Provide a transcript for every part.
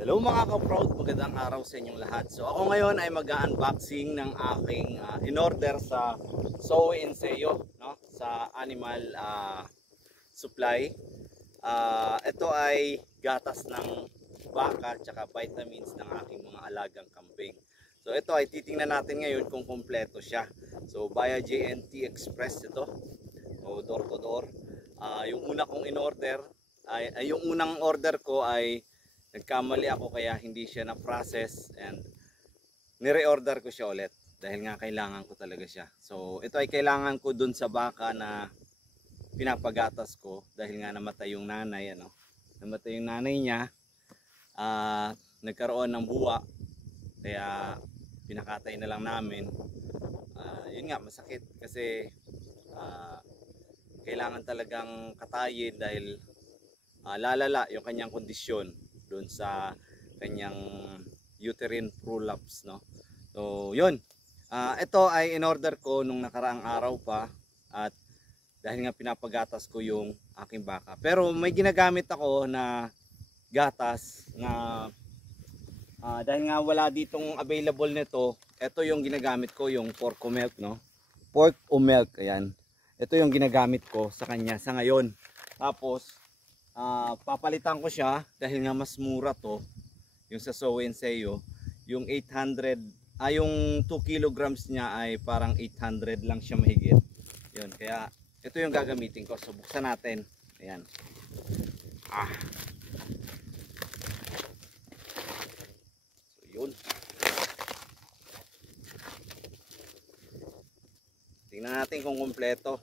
Hello mga ka-proud, magandang araw sa inyong lahat. So ako ngayon ay mag-unboxing ng aking in-order sa Soe & Seo, no? Sa animal supply. Ito ay gatas ng baka at vitamins ng aking mga alagang kambing. So ito ay titingnan natin ngayon kung kompleto siya. So via JNT Express ito, o door to door. Yung una kong in-order yung unang order ko ay nagkamali ako kaya hindi siya na-process and nire-order ko siya ulit dahil nga kailangan ko talaga siya. So ito ay kailangan ko dun sa baka na pinapagatas ko dahil nga namatay yung nanay, namatay yung nanay niya, nagkaroon ng buwa kaya pinakatay na lang namin. Yun nga, masakit kasi kailangan talagang katayin dahil lalala yung kanyang kondisyon doon sa kanyang uterine prolapse, no? So yun, ito ay in-order ko nung nakaraang araw pa at dahil nga pinapagatas ko yung aking baka, pero may ginagamit ako na gatas na dahil nga wala ditong available nito, ito yung ginagamit ko, yung pork o milk, no? Pork o milk, ayan, ito yung ginagamit ko sa kanya sa ngayon. Tapos papalitan ko siya dahil nga mas mura to, yung sa Soe & Seo, yung 800, yung 2 kilograms niya ay parang 800 lang siya mahigit. Yun, kaya ito yung gagamitin ko. So buksan natin. Ayan. So yun. Tingnan natin kung kumpleto.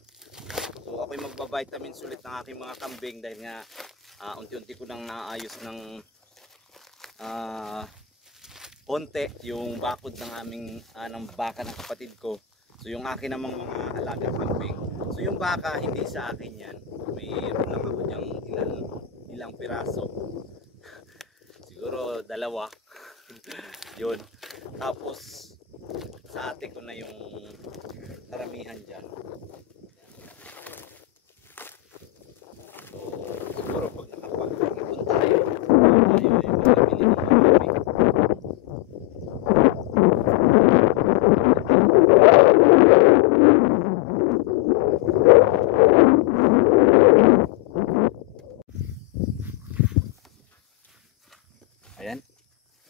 So ako'y magbabitamins ulit ng aking mga kambing dahil nga unti-unti ko nang naayos ng konti yung bakod ng aming ng baka ng kapatid ko. So yung akin namang mga alaga kambing. So yung baka hindi sa akin yan. Mayroon lang ako diyang ilang piraso. Siguro dalawa. Yun. Tapos sa ate ko na yung karamihan dyan. Siguro pag nakapag-ipon tayo ay makabili ng marami. Ayan.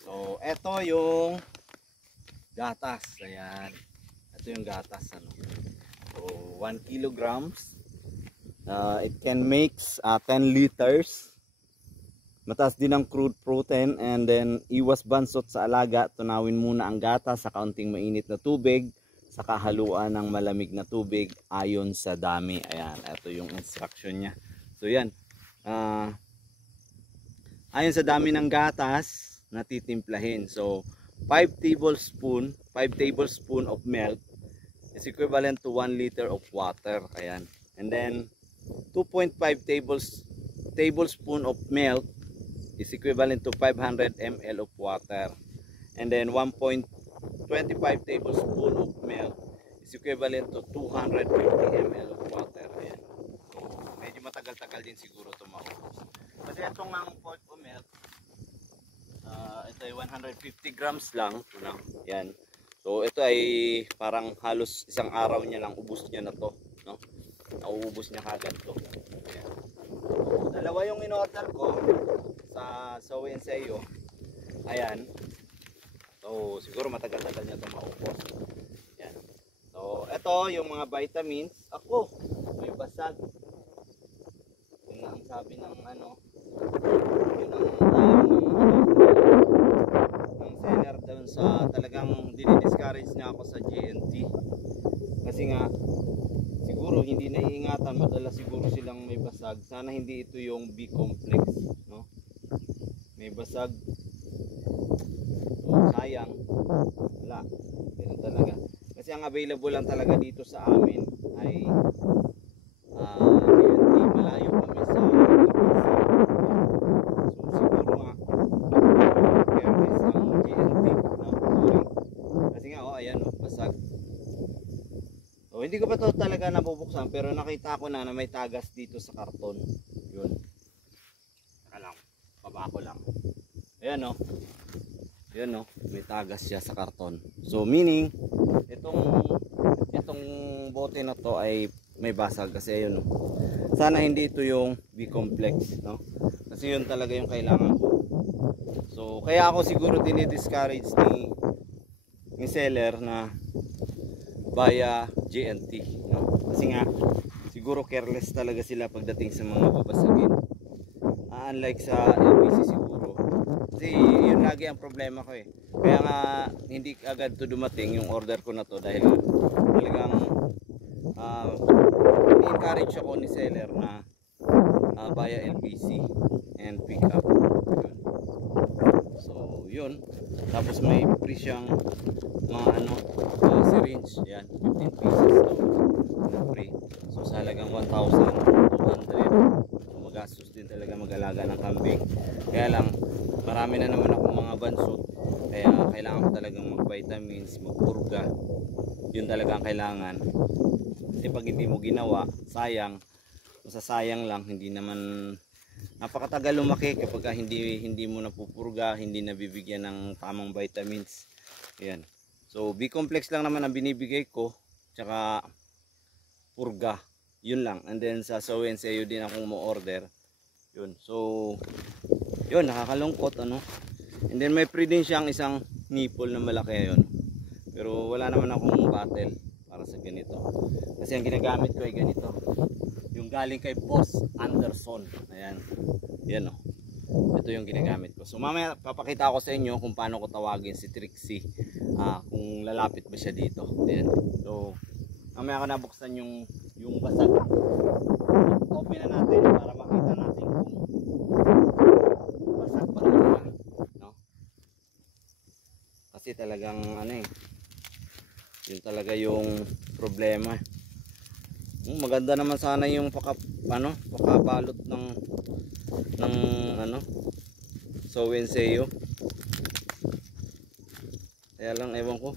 So eto yung gatas. Ayan. Ito yung gatas, So 1 kilograms. It can make 10 liters. Mataas din ang crude protein, and then iwas bansot sa alaga. Tunawin muna ang gatas sa kaunting mainit na tubig, saka haluan ng malamig na tubig ayon sa dami. Ayan, ito yung instruction niya. So yan, ayon sa dami ng gatas na titimplahin. So 5 tablespoon of milk is equivalent to 1 liter of water. Ayan. And then 2.5 tablespoon of milk is equivalent to 500 ml of water. And then 1.25 tablespoon of milk is equivalent to 250 ml of water. Ayan. So, medyo matagal-tagal din siguro ito maubos. Kasi itong ang pork o milk, ito ay 150 grams lang. Yan. So ito ay parang halos isang araw niya lang, ubos niya na to, no? Nauubos niya kagad to. Ayan. So, dalawa yung in-order ko sa Soe & Seo. Ayan. So siguro matagal-tagal niya ito maubos. Ayan. So ito yung mga vitamins. Ako, may basag. Yun ang sabi ng yun ang seller doon sa talagang dinidiscourage niya ako sa JNT. Kasi nga siguro hindi naiingatan, madala siguro silang may basag. Sana hindi ito yung B complex, no? May basag. So, sayang. Wala. Ganun talaga. Kasi ang available lang talaga dito sa amin ay JNT. Malayo kami sa so siguro nga careless ang JNT, no? Sorry. Kasi nga ayan, basag. So, hindi ko pa to talaga nabubuksan, pero nakita ko na may tagas dito sa karton. Yun. Saka lang, baba ko lang. Ayan o. Ayan o. May tagas siya sa karton. So meaning, itong bote na to ay may basag kasi ayun o. Sana hindi ito yung B-complex, no? Kasi yun talaga yung kailangan ko. So kaya ako siguro dinidiscourage ni seller na via GNT, no? Kasi nga siguro careless talaga sila pagdating sa mga babasagin. Unlike sa LBC siguro. Kasi yun lagi ang problema ko eh. Kaya nga hindi agad to dumating yung order ko na to dahil talagang encourage ako ni seller na via LBC and pick up. Yun. So yun. Tapos may free siyang mga syringe. Yan, 15 pieces to free. So sa halagang 1,200. Magastos din talaga mag-alaga ng kambing. Kaya lang marami na naman akong mga bansot. Kaya kailangan ko talagang mag-vitamins, magpurga. Yun talaga ang kailangan. Kasi pag hindi mo ginawa, sayang. Masasayang lang, hindi naman napakatagal lumaki kapag hindi mo napupurga, hindi nabibigyan ng tamang vitamins. Ayan. So B-complex lang naman ang binibigay ko, tsaka purga. Yun lang. And then sa So and Sayo din akong mo-order. Yun. So yun, nakakalungkot ano. And then may free din siyang isang nipple na malaki yun. Pero wala naman akong battle para sa ganito. Kasi ang ginagamit ko ay ganito. Yung galing kay Boss Anderson. Ayan. Yan o. Ito yung ginagamit ko. So mamaya papakita ko sa inyo kung paano ko tawagin si Trixie. Kung lalapit ba siya dito. Ayan. So mamaya ko nabuksan yung basag. Open na natin para makita natin kung basag ba talaga, no? Kasi talagang yun talaga yung problema. Maganda naman sana yung pakabalot ng So and Sayo. Kaya lang ewan ko,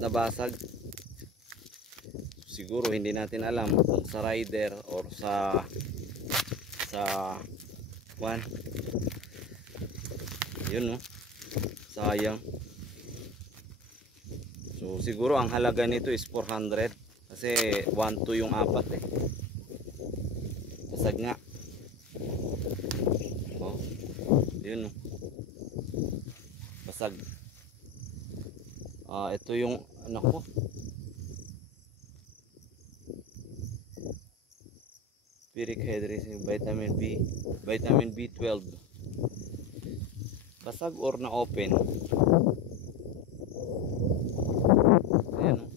nabasag. Siguro hindi natin alam kung sa rider or sa yun no, sayang. So siguro ang halaga nito is 400 kasi 1-2 yung apat eh. Basag nga. Oh, yun no, basag. Ito yung anak ko. Piric hydration, vitamin B, vitamin B12. Basag or na open. Ayan o.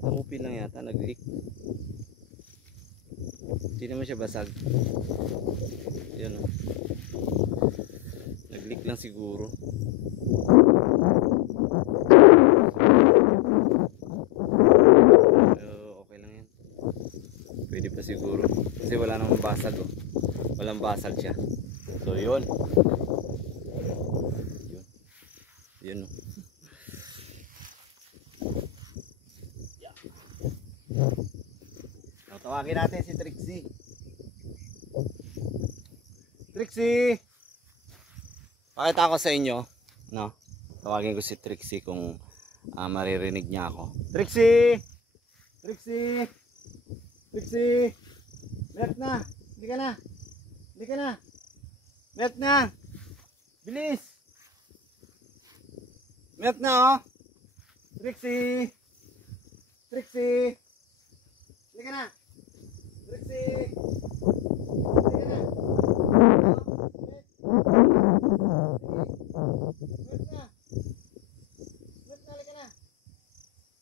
Na-open lang yata, nag-leak. Hindi naman siya basag. Ayan o. Nag-leak lang siguro. Pwede pa siguro kasi wala namang basag oh. Walang basag siya. So yun. Yun oh. Yeah. So, tawagin natin si Trixie. Trixie! Pakita ko sa inyo, no? Tawagin ko si Trixie kung maririnig niya ako. Trixie! Trixie! Trixie! Milk na! Hindi ka na! Hindi ka na! Milk na! Bilis! Milk na oh! Trixie! Trixie! Hindi ka na! Trixie! Hindi ka na! Milk na! Milk na! Hindi ka na!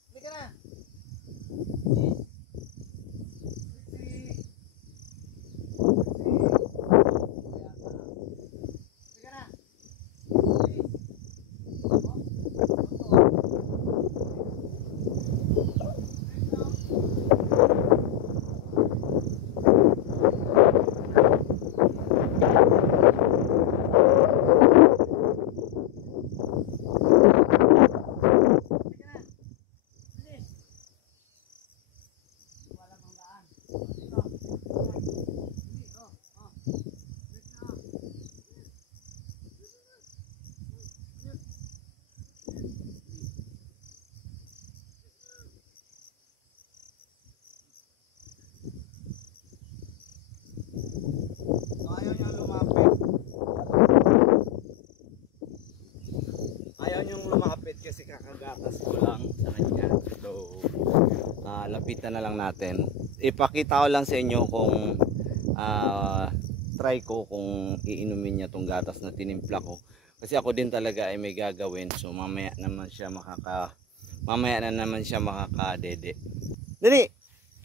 Hindi ka na! lalapitan na lang natin. Ipakita ko lang sa inyo kung try ko kung iinumin niya tong gatas na tinimpla ko. Kasi ako din talaga ay may gagawin. So mamaya na naman siya makakadede. Dali!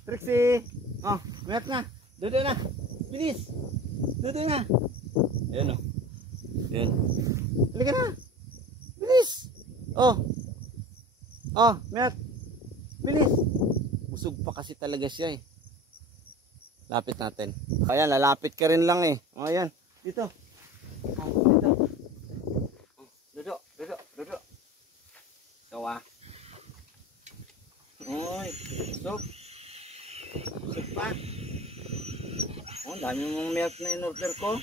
Trixie! Oh, mayat na! Dodo na! Bilis! Dodo na! Ayan o. Ayan. Halika na! Bilis! Oh! Oh, mayat! Bilis! Busog pa kasi talaga siya eh. Lapit natin. Ayan, lalapit ka rin lang eh. O, ayan. Dito. O, dito. O, dodo, dodo, dodo. So, Uy, busog. Busog pa. O, dami mong milk na in-order ko.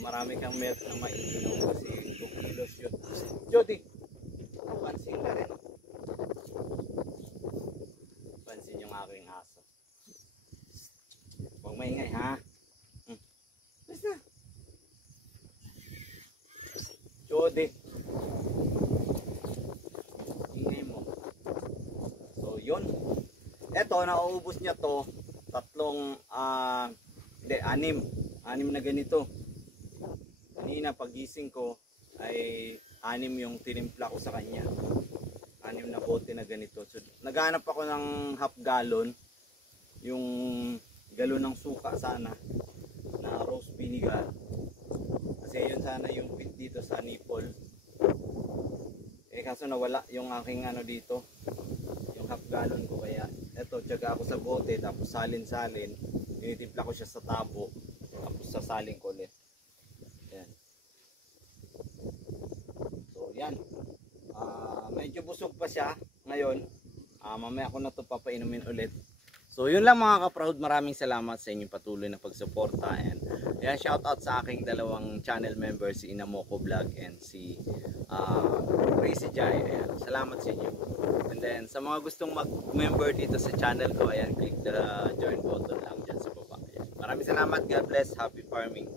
Marami kang milk na maiinom kasi 2 kilos yun. Jody, pansin ka rin. Pansin yung aking aso. Huwag maingay ha. Basta. Jody. Ingay mo. So yun. Eto, nauubos niya to. Anim na ganito. Kanina pagising ko ay 6 yung tinimpla ko sa kanya. 6 na bote na ganito. So, naghanap ako ng half gallon. Yung galon ng suka sana na rose vinegar. Kasi yun sana yung fit dito sa nipple. Eh kaso nawala yung aking ano dito. Yung half gallon ko. Kaya eto, tiyaga ako sa bote. Tapos salin-salin. Tinitimpla ko siya sa tabo. Tapos sasalin ko ulit. Yan. Medyo busog pa siya ngayon. Mamaya ko na ito papainumin ulit. So yun lang mga ka-proud. Maraming salamat sa inyong patuloy na pagsuporta. And yan, shout out sa aking dalawang channel members, si Inamoco Vlog and si Crazy Jai. Ayan, salamat sa inyo. And then sa mga gustong mag-member dito sa channel ko, ayan, click the join button lang dyan sa baba. Ayan. Maraming salamat. God bless. Happy farming.